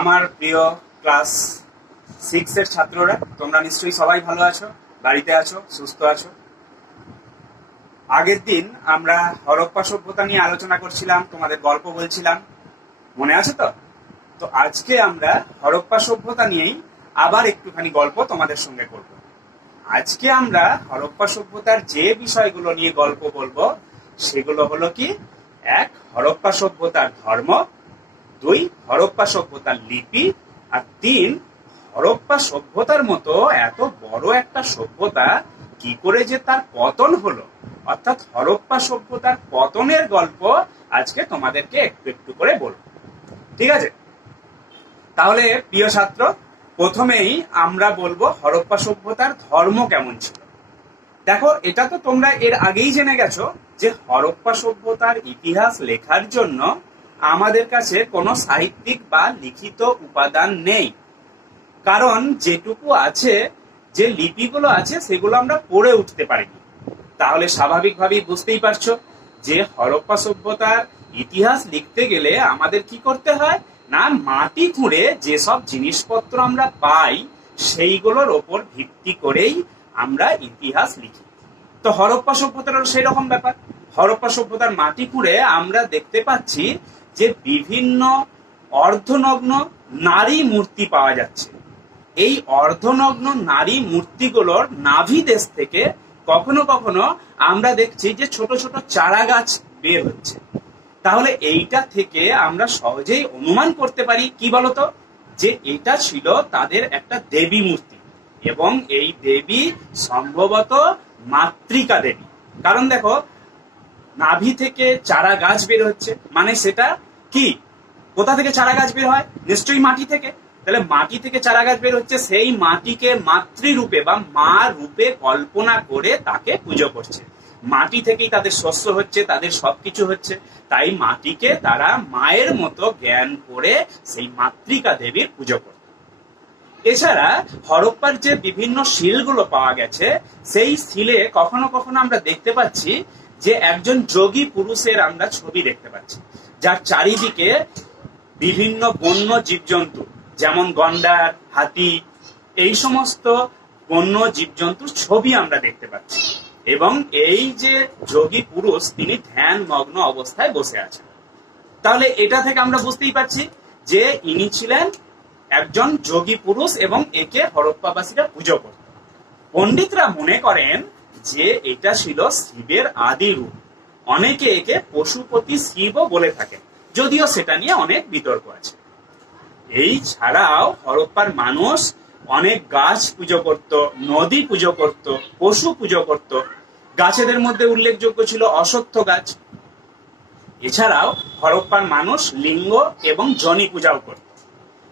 আমার প্রিয় ক্লাস 6 এর ছাত্ররা, তোমরা নিশ্চয়ই সবাই ভালো আছো, বাড়িতে আছো, সুস্থ আছো। আগের দিন আমরা হরপ্পা সভ্যতা নিয়ে আলোচনা করছিলাম, তোমাদের গল্প বলছিলাম, মনে আছে তো? তো আজকে আমরা হরপ্পা সভ্যতা নিয়েই আবার একটুখানি গল্প তোমাদের সঙ্গে করব। আজকে আমরা হরপ্পা সভ্যতার যে বিষয়গুলো নিয়ে গল্প বলবো সেগুলো হলো কি, 1. হরপ্পা সভ্যতার ধর্ম, 2. হরপ্পা সভ্যতার লিপি, আর 3. হরপ্পা সভ্যতার মতো এত বড় একটা সভ্যতা কি করে যে তার পতন হলো, অর্থাৎ হরপ্পা সভ্যতার পতনের গল্প আজকে তোমাদেরকে একটু একটু করে বলবো। ঠিক আছে? তাহলে প্রিয় ছাত্র, প্রথমেই আমরা বলবো হরপ্পা সভ্যতার ধর্ম কেমন ছিল। দেখো, এটা তো তোমরা এর আগেই জেনে গেছো যে হরপ্পা সভ্যতার ইতিহাস লেখার জন্য আমাদের কাছে কোনো সাহিত্যিক বা লিখিত উপাদান নেই, কারণ যেটুকু আছে, যে লিপিগুলো আছে, সেগুলো আমরা পড়ে উঠতে পারিনি। তাহলে স্বাভাবিকভাবেই বুঝতেই পারছো যে হরপ্পা সভ্যতার ইতিহাস লিখতে গেলে আমাদের কি করতে হয় না, মাটি খুঁড়ে যেসব জিনিসপত্র আমরা পাই সেইগুলোর ওপর ভিত্তি করেই আমরা ইতিহাস লিখি। তো হরপ্পা সভ্যতার সেই রকম ব্যাপার। হরপ্পা সভ্যতার মাটি খুঁড়ে আমরা দেখতে পাচ্ছি যে বিভিন্ন অর্ধনগ্ন নারী মূর্তি পাওয়া যাচ্ছে। এই অর্ধনগ্ন নারী মূর্তিগুলোর নাভি দেশ থেকে কখনো কখনো আমরা দেখছি যে ছোট ছোট চারা গাছ বের হচ্ছে। তাহলে এইটা থেকে আমরা সহজেই অনুমান করতে পারি কি বলতো, যে এটা ছিল তাদের একটা দেবী মূর্তি, এবং এই দেবী সম্ভবত মাতৃকা দেবী। কারণ দেখো, নাভি থেকে চারা গাছ বের হচ্ছে, মানে সেটা কি, কোথা থেকে চারা গাছ বের হয়? নিশ্চয়ই মাটি থেকে। তাহলে মাটি থেকে চারা গাছ বের হচ্ছে, সেই মাটিকে মাতৃরূপে বা মা রূপে কল্পনা করে তাকে পুজো করছে। মাটি থেকেই তাদের শস্য হচ্ছে, তাদের সবকিছু হচ্ছে, তাই মাটিকে তারা মায়ের মতো জ্ঞান করে সেই মাতৃকা দেবীর পুজো করে। এছাড়া হরপ্পার যে বিভিন্ন শিলগুলো পাওয়া গেছে, সেই শিলে কখনো কখনো আমরা দেখতে পাচ্ছি যে একজন যোগী পুরুষের আমরা ছবি দেখতে পাচ্ছি, যার চারিদিকে বিভিন্ন বন্য জীবজন্তু, যেমন গন্ডার, হাতি, এই সমস্ত বন্য জীবজন্তুর ছবি আমরা দেখতে পাচ্ছি। এবং এই যে যোগী পুরুষ, তিনি ধ্যান মগ্ন অবস্থায় বসে আছেন। তাহলে এটা থেকে আমরা বুঝতেই পারছি যে ইনি ছিলেন একজন যোগী পুরুষ এবং একে হরপ্পাবাসীরা পুজো করত। পণ্ডিতরা মনে করেন যে এটা ছিল শিবের আদি রূপ। অনেকে একে পশুপতি শিবও বলে থাকেন, যদিও সেটা নিয়ে অনেক বিতর্ক আছে। এই ছাড়াও হরপ্পার মানুষ অনেক গাছ পুজো করত, নদী পুজো করত, পশু পুজো করত। গাছেদের মধ্যে উল্লেখযোগ্য ছিল অশ্বত্থ গাছ। এছাড়াও হরপ্পার মানুষ লিঙ্গ এবং জনি পূজাও করত।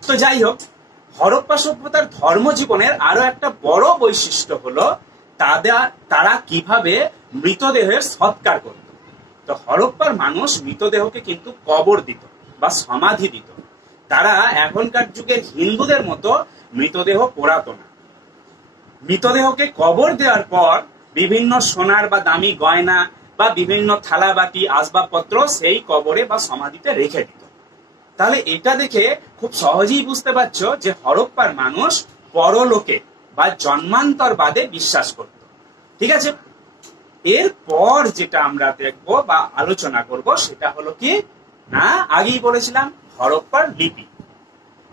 তো যাই হোক, হরপ্পা সভ্যতার ধর্মজীবনের আরো একটা বড় বৈশিষ্ট্য হলো তারা কিভাবে মৃতদেহের সৎকার করত। তো হরপ্পার মানুষ মৃতদেহকে কিন্তু কবর দিত বা সমাধি দিত। তারা এখনকার যুগের হিন্দুদের মতো মৃতদেহ পোড়াতো না। মৃতদেহকে কবর দেওয়ার পর বিভিন্ন সোনার বা দামি গয়না বা বিভিন্ন থালা বাটি আসবাবপত্র সেই কবরে বা সমাধিতে রেখে দিত। তাহলে এটা দেখে খুব সহজেই বুঝতে পারছো যে হরপ্পার মানুষ পরলোকে বা জন্মান্তরবাদে বিশ্বাস করত। ঠিক আছে? এরপর যেটা আমরা দেখব বা আলোচনা করব সেটা হলো কি না, আগেই বলেছিলাম হরপ্পার লিপি।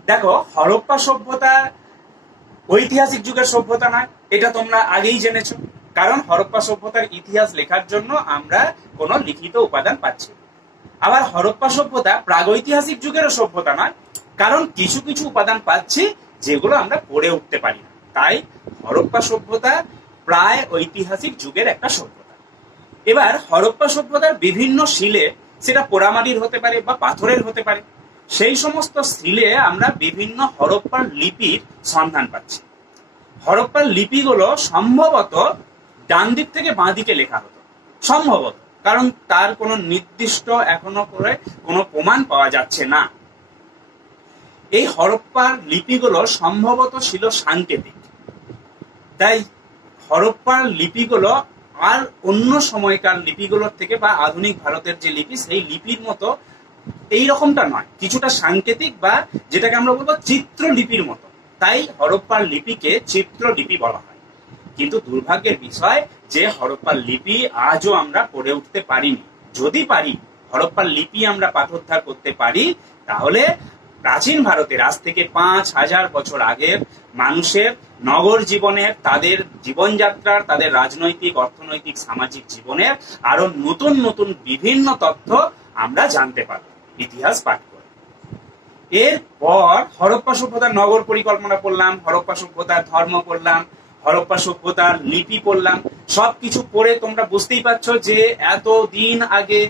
দেখো, হরপ্পা সভ্যতা ঐতিহাসিক যুগের সভ্যতা নয়, এটা তোমরা আগেই জেনেছো। কারণ হরপ্পা সভ্যতার ইতিহাস লেখার জন্য আমরা কোনো লিখিত উপাদান পাচ্ছি। আবার হরপ্পা সভ্যতা প্রাগৈতিহাসিক যুগেরও সভ্যতা নয়, কারণ কিছু কিছু উপাদান পাচ্ছি যেগুলো আমরা পড়ে উঠতে পারি না। তাই হরপ্পা সভ্যতা প্রায় ঐতিহাসিক যুগের একটা সভ্যতা। এবার হরপ্পা সভ্যতার বিভিন্ন শিলে, সেটা পোড়ামাটির হতে পারে বা পাথরের হতে পারে, সেই সমস্ত শিলে আমরা বিভিন্ন হরপ্পার লিপির সন্ধান পাচ্ছি। হরপ্পার লিপিগুলো সম্ভবত ডান দিক থেকে বাঁ দিকে লেখা হতো, সম্ভবত, কারণ তার কোনো নির্দিষ্ট এখনো করে কোনো প্রমাণ পাওয়া যাচ্ছে না। এই হরপ্পার লিপিগুলো সম্ভবত ছিল সাংকেতিক। তাই হরপ্পার লিপিগুলো আর অন্য সময়কার লিপিগুলোর থেকে বা আধুনিক ভারতের যে লিপি, সেই লিপির মতো এই রকমটা নয়, কিছুটা সাংকেতিক বা যেটাকে আমরা বলবো চিত্রলিপির মতো। তাই হরপ্পার লিপিকে চিত্রলিপি বলা হয়। কিন্তু দুর্ভাগ্যের বিষয় যে হরপ্পার লিপি আজও আমরা পড়ে উঠতে পারিনি। যদি পারি, হরপ্পার লিপি আমরা পাঠোদ্ধার করতে পারি, তাহলে প্রাচীন ভারতের আজ থেকে 5000 বছর আগের মানুষের নগর জীবনের, তাদের জীবনযাত্রার, তাদের রাজনৈতিক, অর্থনৈতিক, সামাজিক জীবনের আরো নতুন নতুন বিভিন্ন তথ্য আমরা জানতে পারব ইতিহাস পাঠ করে। এরপর হরপ্পা সভ্যতার নগর পরিকল্পনা পড়লাম, হরপ্পা সভ্যতার ধর্ম পড়লাম, হরপ্পা সভ্যতার লিপি পড়লাম। সবকিছু পড়ে তোমরা বুঝতেই পারছো যে এত দিন আগে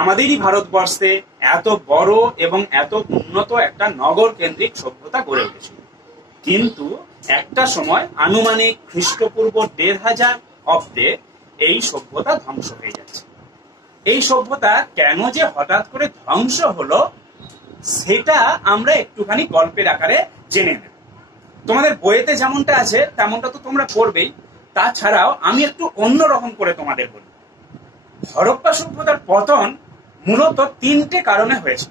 আমাদেরই ভারতবর্ষে এত বড় এবং এত উন্নত একটা নগর কেন্দ্রিক সভ্যতা গড়ে উঠেছিল। কিন্তু একটা সময় আনুমানিক খ্রিস্টপূর্ব 1500 অব্দে এই সভ্যতা ধ্বংস হয়ে যাচ্ছে। এই সভ্যতা কেন যে হঠাৎ করে ধ্বংস হলো সেটা আমরা একটুখানি গল্পের আকারে জেনে নেব। তোমাদের বইয়েতে যেমনটা আছে তেমনটা তো তোমরা পড়বেই, তাছাড়াও আমি একটু অন্যরকম করে তোমাদের বলি। হরপ্পা সভ্যতার পতন মূলত 3টে কারণে হয়েছে।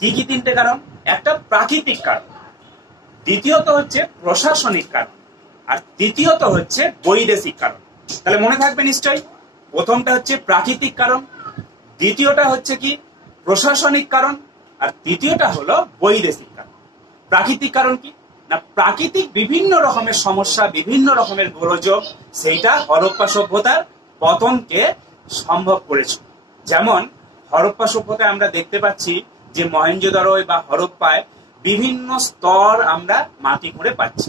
কি কি 3টে কারণ? একটা প্রাকৃতিক কারণ, দ্বিতীয়ত হচ্ছে প্রশাসনিক কারণ, আর তৃতীয়ত হচ্ছে বৈদেশিক কারণ। তাহলে মনে থাকবে নিশ্চয়ই, প্রথমটা হচ্ছে প্রাকৃতিক কারণ, দ্বিতীয়টা হচ্ছে কি প্রশাসনিক কারণ, আর তৃতীয়টা হলো বৈদেশিক কারণ। প্রাকৃতিক কারণ কি না, প্রাকৃতিক বিভিন্ন রকমের সমস্যা, বিভিন্ন রকমের গোলযোগ, সেইটা হরপ্পা সভ্যতার পতনকে সম্ভব করেছে। যেমন হরপ্পা সভ্যতায় আমরা দেখতে পাচ্ছি যে মহেঞ্জোদারোয় বা হরপ্পায় বিভিন্ন স্তর আমরা মাটি খুঁড়ে পাচ্ছি।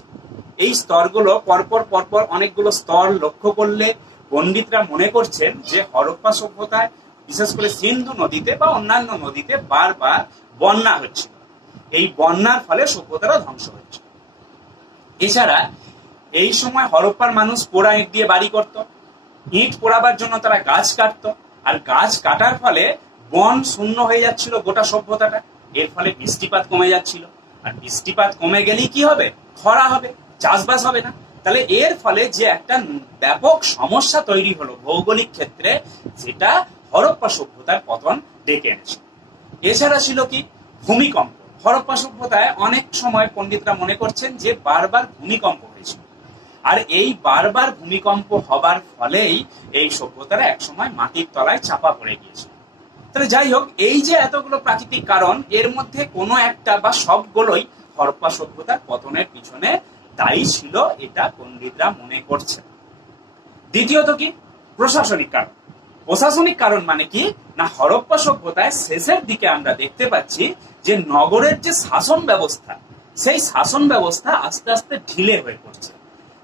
এই স্তরগুলো পরপর পরপর অনেকগুলো স্তর লক্ষ্য করলে পণ্ডিতরা মনে করছেন যে হরপ্পা সভ্যতায় বিশেষ করে সিন্ধু নদীতে বা অন্যান্য নদীতে বারবার বন্যা হচ্ছিল। এই বন্যার ফলে সভ্যতারা ধ্বংস হচ্ছে। এছাড়া এই সময় হরপ্পার মানুষ পোড়া ইট দিয়ে বাড়ি করত। ইট পোড়াবার জন্য তারা গাছ কাটতো, আর গাছ কাটার ফলে বন শূন্য হয়ে যাচ্ছিল গোটা সভ্যতাটা। এর ফলে বৃষ্টিপাত কমে যাচ্ছিল, আর বৃষ্টিপাত কমে গেলেই কি হবে? খরা হবে, চাষবাস হবে না। তাহলে এর ফলে যে একটা ব্যাপক সমস্যা তৈরি হলো ভৌগোলিক ক্ষেত্রে, যেটা হরপ্পা সভ্যতার পতন ডেকে এনেছে। এছাড়া ছিল কি ভূমিকম্প। হরপ্পা সভ্যতায় অনেক সময় পণ্ডিতরা মনে করছেন যে বারবার ভূমিকম্প হয়েছিল, আর এই বারবার ভূমিকম্প হবার ফলেই এই সভ্যতারা একসময় মাটির তলায় চাপা পড়ে গিয়েছিল। তাহলে যাই হোক, এই যে এতগুলো প্রাকৃতিক কারণ, এর মধ্যে কোনো একটা বা সবগুলোই হরপ্পা সভ্যতার পতনের পিছনে দায়ী ছিল, এটা পণ্ডিতরা মনে করছেন। দ্বিতীয়ত কি প্রশাসনিক কারণ। প্রশাসনিক কারণ মানে কি না, হরপ্পা সভ্যতায় শেষের দিকে আমরা দেখতে পাচ্ছি যে নগরের যে শাসন ব্যবস্থা, সেই শাসন ব্যবস্থা আস্তে আস্তে ঢিলে হয়ে পড়ছে।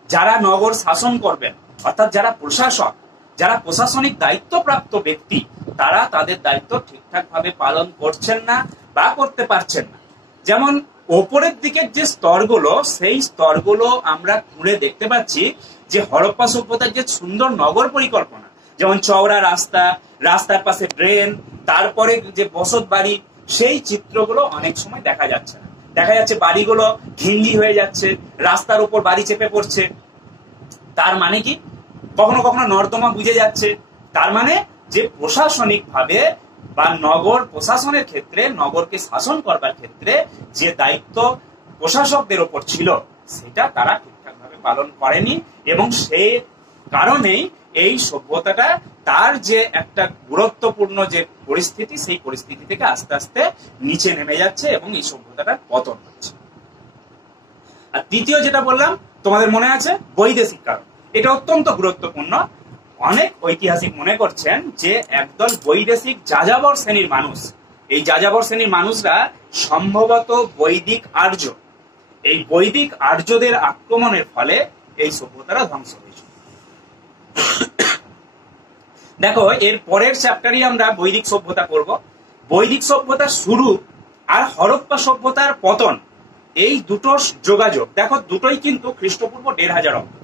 যারা নগর শাসন করবেন, অর্থাৎ যারা প্রশাসক, যারা প্রশাসনিক দায়িত্বপ্রাপ্ত ব্যক্তি, তারা তাদের দায়িত্ব ঠিকঠাক ভাবে পালন করছেন না বা করতে পারছেন না। যেমন ওপরের দিকের যে স্তরগুলো, সেই স্তরগুলো আমরা ঘুরে দেখতে পাচ্ছি যে হরপ্পা সভ্যতার যে সুন্দর নগর পরিকল্পনা, যেমন চওড়া রাস্তা, রাস্তার পাশে ড্রেন, তারপরে যে বসত বাড়ি, সেই চিত্রগুলো অনেক সময় দেখা যাচ্ছে না। দেখা যাচ্ছে বাড়িগুলো ঘিঞ্জি হয়ে যাচ্ছে, রাস্তার উপর বাড়ি চেপে পড়ছে। তার মানে কি, কখনো কখনো নর্দমা বুঝে যাচ্ছে। তার মানে যে প্রশাসনিক ভাবে বা নগর প্রশাসনের ক্ষেত্রে, নগরকে শাসন করবার ক্ষেত্রে যে দায়িত্ব প্রশাসকদের ওপর ছিল, সেটা তারা ঠিকঠাক ভাবে পালন করেনি, এবং সে কারণেই এই সভ্যতাটা তার যে একটা গুরুত্বপূর্ণ যে পরিস্থিতি, সেই পরিস্থিতি থেকে আস্তে আস্তে নিচে নেমে যাচ্ছে এবং এই সভ্যতাটার পতন হচ্ছে। আর তৃতীয় যেটা বললাম, তোমাদের মনে আছে, বৈদেশিক কারণ। এটা অত্যন্ত গুরুত্বপূর্ণ। অনেক ঐতিহাসিক মনে করছেন যে একদল বৈদেশিক যাযাবর শ্রেণীর মানুষ, এই যাযাবর শ্রেণীর মানুষরা সম্ভবত বৈদিক আর্য, এই বৈদিক আর্যদের আক্রমণের ফলে এই সভ্যতারা ধ্বংস হয়েছে। দেখো, এর পরের চ্যাপ্টারই আমরা বৈদিক সভ্যতা করব। বৈদিক সভ্যতার শুরু আর হরপ্পা সভ্যতার পতন, এই দুটো যোগাযোগ দেখো, দুটোই কিন্তু খ্রিস্টপূর্ব 1500 অব্দে।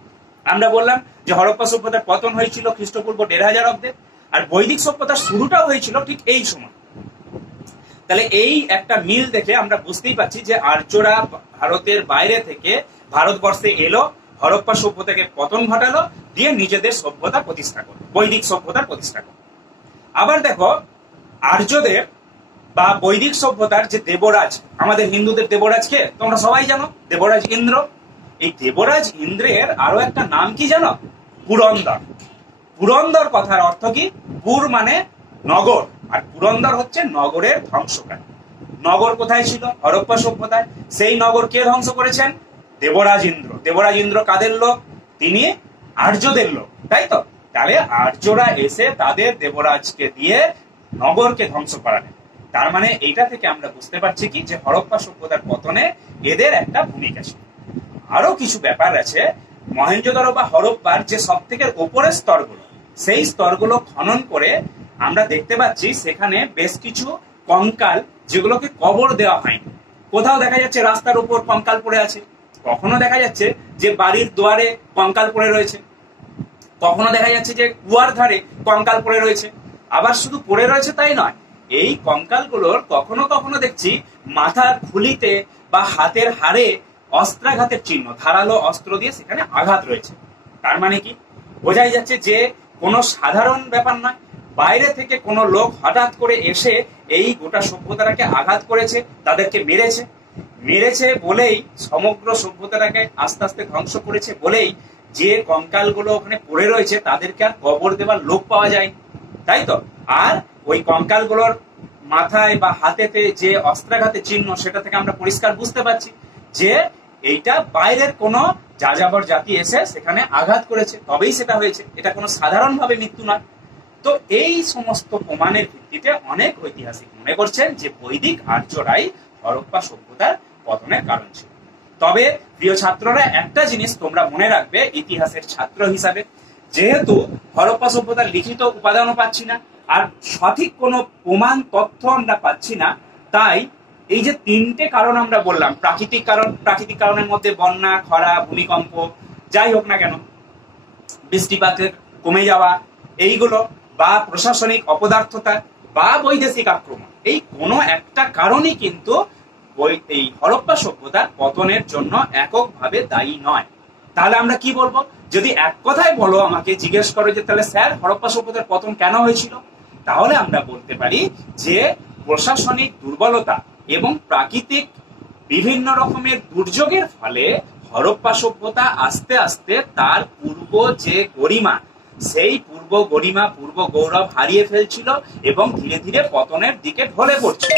আমরা বললাম যে হরপ্পা সভ্যতার পতন হয়েছিল খ্রিস্টপূর্ব 1500 অব্দে, আর বৈদিক সভ্যতার শুরুটাও হয়েছিল ঠিক এই সময়। তাহলে এই একটা মিল দেখে আমরা বুঝতেই পারছি যে আর্যরা ভারতের বাইরে থেকে ভারতবর্ষে এলো, হরপ্পা সভ্যতাকে পতন ঘটালো, দিয়ে নিজেদের সভ্যতা প্রতিষ্ঠা করলো, বৈদিক সভ্যতার প্রতিষ্ঠা করলো। আবার দেখো, আর্যদের বা বৈদিক সভ্যতার যে দেবরাজ, আমাদের হিন্দুদের দেবরাজকে তোমরা সবাই জানো, দেবরাজ ইন্দ্র। এই দেবরাজ ইন্দ্রের আরো একটা নাম কি জানো? পুরন্দর। পুরন্দর কথার অর্থ কি? পুর মানে নগর, আর পুরন্দর হচ্ছে নগরের ধ্বংসকারী। নগর কোথায় ছিল? হরপ্পা সভ্যতায়। সেই নগর কে ধ্বংস করেছেন? দেবরাজ ইন্দ্র। দেবরাজ ইন্দ্র কাদের লোক? তিনি আর্যদের লোক, তাই তো? তাহলে আর্যরা এসে তাদের দেবরাজকে দিয়ে নগরকে ধ্বংস করালেন। তার মানে এইটা থেকে আমরা বুঝতে পারছি কি, যে হরপ্পা সভ্যতার পতনে এদের একটা ভূমিকা ছিল। আরো কিছু ব্যাপার আছে। মহেঞ্জোদারো বা হরপ্পার যে সব থেকে উপরের স্তরগুলো, সেই স্তরগুলো খনন করে আমরা দেখতে পাচ্ছি সেখানে বেশ কিছু কঙ্কাল, যেগুলোকে কবর দেওয়া হয়নি। কোথাও দেখা যাচ্ছে রাস্তার উপর কঙ্কাল পড়ে আছে, কখনো দেখা যাচ্ছে যে বাড়ির দুয়ারে কঙ্কাল পড়ে রয়েছে, কখনো দেখা যাচ্ছে যে কুয়ার ধারে কঙ্কাল পড়ে রয়েছে। আবার শুধু পড়ে রয়েছে তাই নয়, এই কঙ্কালগুলোর কখনো কখনো দেখছি মাথার খুলিতে বা হাতের হাড়ে অস্ত্রাঘাতের চিহ্ন, ধারালো অস্ত্র দিয়ে সেখানে আঘাত রয়েছে। তার মানে কি? বোঝাই যাচ্ছে যে কোনো সাধারণ ব্যাপার নয়, বাইরে থেকে কোনো লোক হঠাৎ করে এসে এই গোটা সভ্যতাটাকে আঘাত করেছে, তাদেরকে মেরেছে বলেই, সমগ্র সভ্যতাটাকে আস্তে আস্তে ধ্বংস করেছে বলেই যে কঙ্কালগুলো ওখানে পড়ে রয়েছে তাদেরকে আর কবর দেওয়ার লোক পাওয়া যায়, তাই তো? আর ওই কঙ্কালগুলোর মাথায় বা হাতেতে যে অস্ত্রাঘাতের চিহ্ন, সেটা থেকে আমরা পরিষ্কার বুঝতে পারছি যে এইটা বাইরের কোনো যাযাবর জাতি এসে সেখানে আঘাত করেছে, তবেই সেটা হয়েছে। এটা কোনো সাধারণভাবে মৃত্যু নয়। তো এই সমস্ত প্রমাণের ভিত্তিতে অনেক ঐতিহাসিক মনে করছেন যে বৈদিক আর্যরাই হরপ্পা সভ্যতার পতনের কারণ ছিল। তবে প্রিয় ছাত্ররা, একটা জিনিস তোমরা মনে রাখবে ইতিহাসের ছাত্র হিসাবে, যেহেতু হরপ্পা সভ্যতার লিখিত উপাদানও পাচ্ছি না, আর সঠিক কোনো প্রমাণ তথ্য আমরা পাচ্ছি না, তাই এই যে তিনটে কারণ আমরা বললাম, প্রাকৃতিক কারণের মধ্যে বন্যা, খরা, ভূমিকম্প, যাই হোক না কেন, বৃষ্টিপাতের কমে যাওয়া, এইগুলো, বা প্রশাসনিক অপদার্থতা, বা বৈদেশিক আক্রমণ, এই কোনো একটা কারণই কিন্তু এই হরপ্পা সভ্যতার পতনের জন্য এককভাবে দায়ী নয়। তাহলে আমরা কি বলবো? যদি এক কথায় বলো, আমাকে জিজ্ঞেস করো যে তাহলে স্যার হরপ্পা সভ্যতার পতন কেন হয়েছিল, তাহলে আমরা বলতে পারি যে প্রশাসনিক দুর্বলতা এবং প্রাকৃতিক বিভিন্ন রকমের দুর্যোগের ফলে হরপ্পা সভ্যতা আস্তে আস্তে তার পূর্ব যে গরিমা, সেই পূর্ব গরিমা, পূর্ব গৌরব হারিয়ে ফেলছিল এবং ধীরে ধীরে পতনের দিকে ঢলে পড়ছিল।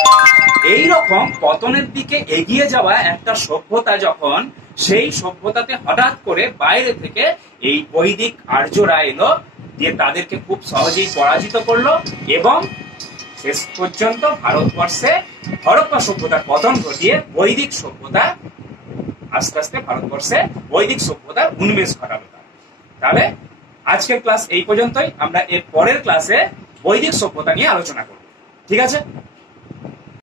এই রকম পতনের দিকে এগিয়ে যাওয়া একটা সভ্যতা যখন, সেই সভ্যতাতে হঠাৎ করে বাইরে থেকে এই বৈদিক আর্যরা এলো, দিয়ে তাদেরকে খুব সহজেই পরাজিত করলো এবং শেষ পর্যন্ত ভারতবর্ষে হরপ্পা সভ্যতার পতন ঘটিয়ে বৈদিক সভ্যতা আস্তে আস্তে ভারতবর্ষে বৈদিক সভ্যতার উন্মেষ ঘটালো। তাহলে আজকের ক্লাস এই পর্যন্তই। আমরা এর পরের ক্লাসে বৈদিক সভ্যতা নিয়ে আলোচনা করব। ঠিক আছে?